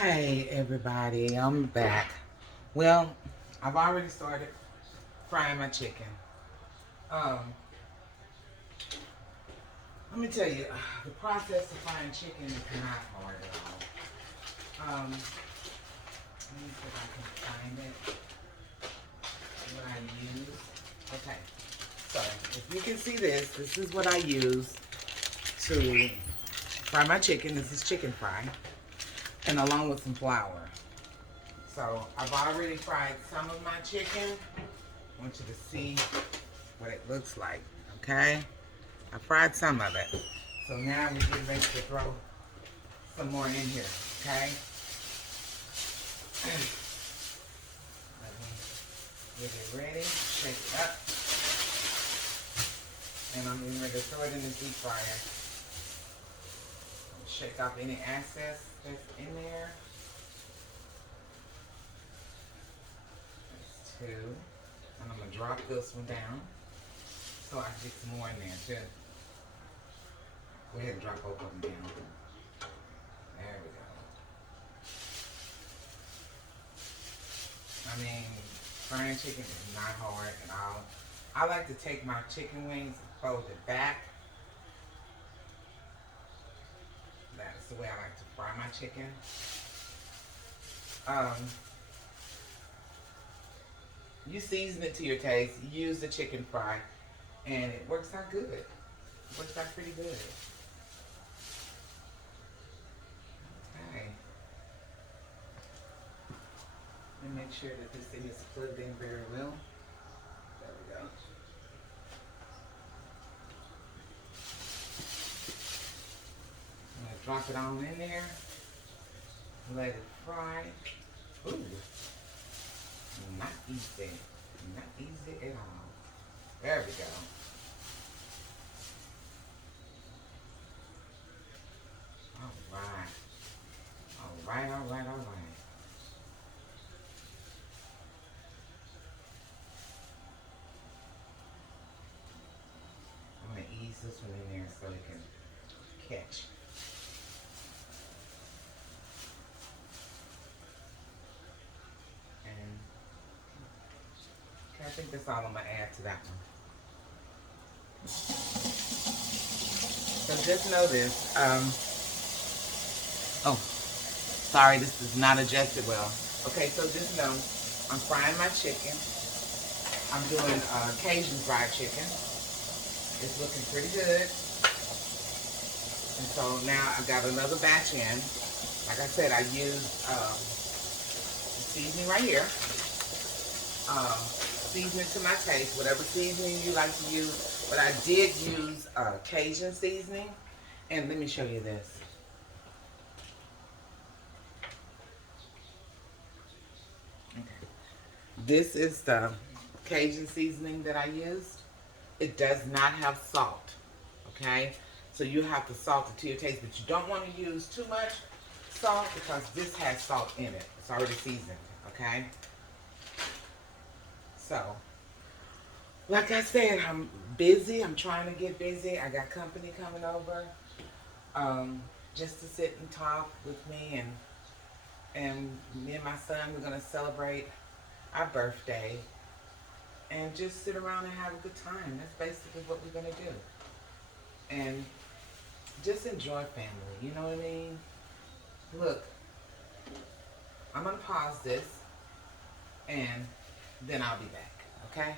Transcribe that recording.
Hey everybody, I'm back. Well, I've already started frying my chicken. Um, Let me tell you, the process of frying chicken is not hard at all. Let me see if I can find it. What I use. Okay, so if you can see this is what I use to fry my chicken. This is chicken fry, and along with some flour. So I've already fried some of my chicken. I want you to see what it looks like, okay? I fried some of it. So now we get ready to throw some more in here, okay? Let me get it ready, shake it up. And I'm getting ready to throw it in the deep fryer. Shake off any excess that's in there. That's two. And I'm gonna drop this one down so I can get some more in there too. Go ahead and drop both of them down. There we go. I mean, frying chicken is not hard at all. I like to take my chicken wings and fold it back. That's the way I like to fry my chicken. You season it to your taste. You use the chicken fry, and it works out good. It works out pretty good. Okay. Let me make sure that this thing is plugged in very well. There we go. I'm gonna drop it on in there. Let it fry. Ooh, not easy. Not easy at all. There we go. All right. All right, all right, all right. I'm gonna ease this one in there so it can catch. And okay, I think that's all I'm gonna add to that one. So just know this. Oh, sorry, this is not adjusted well. Okay, so just know I'm frying my chicken. I'm doing Cajun fried chicken. It's looking pretty good. And so now I've got another batch in. Like I said, I used seasoning right here. Seasoning to my taste, whatever seasoning you like to use. But I did use Cajun seasoning. And let me show you this. Okay. This is the Cajun seasoning that I used. It does not have salt, okay? So you have to salt it to your taste, but you don't want to use too much salt because this has salt in it. It's already seasoned, okay? So, like I said, I'm busy. I'm trying to get busy. I got company coming over just to sit and talk with me, and me and my son, we're going to celebrate our birthday and just sit around and have a good time. That's basically what we're going to do. And just enjoy family, you know what I mean? Look, I'm going to pause this and then I'll be back, okay?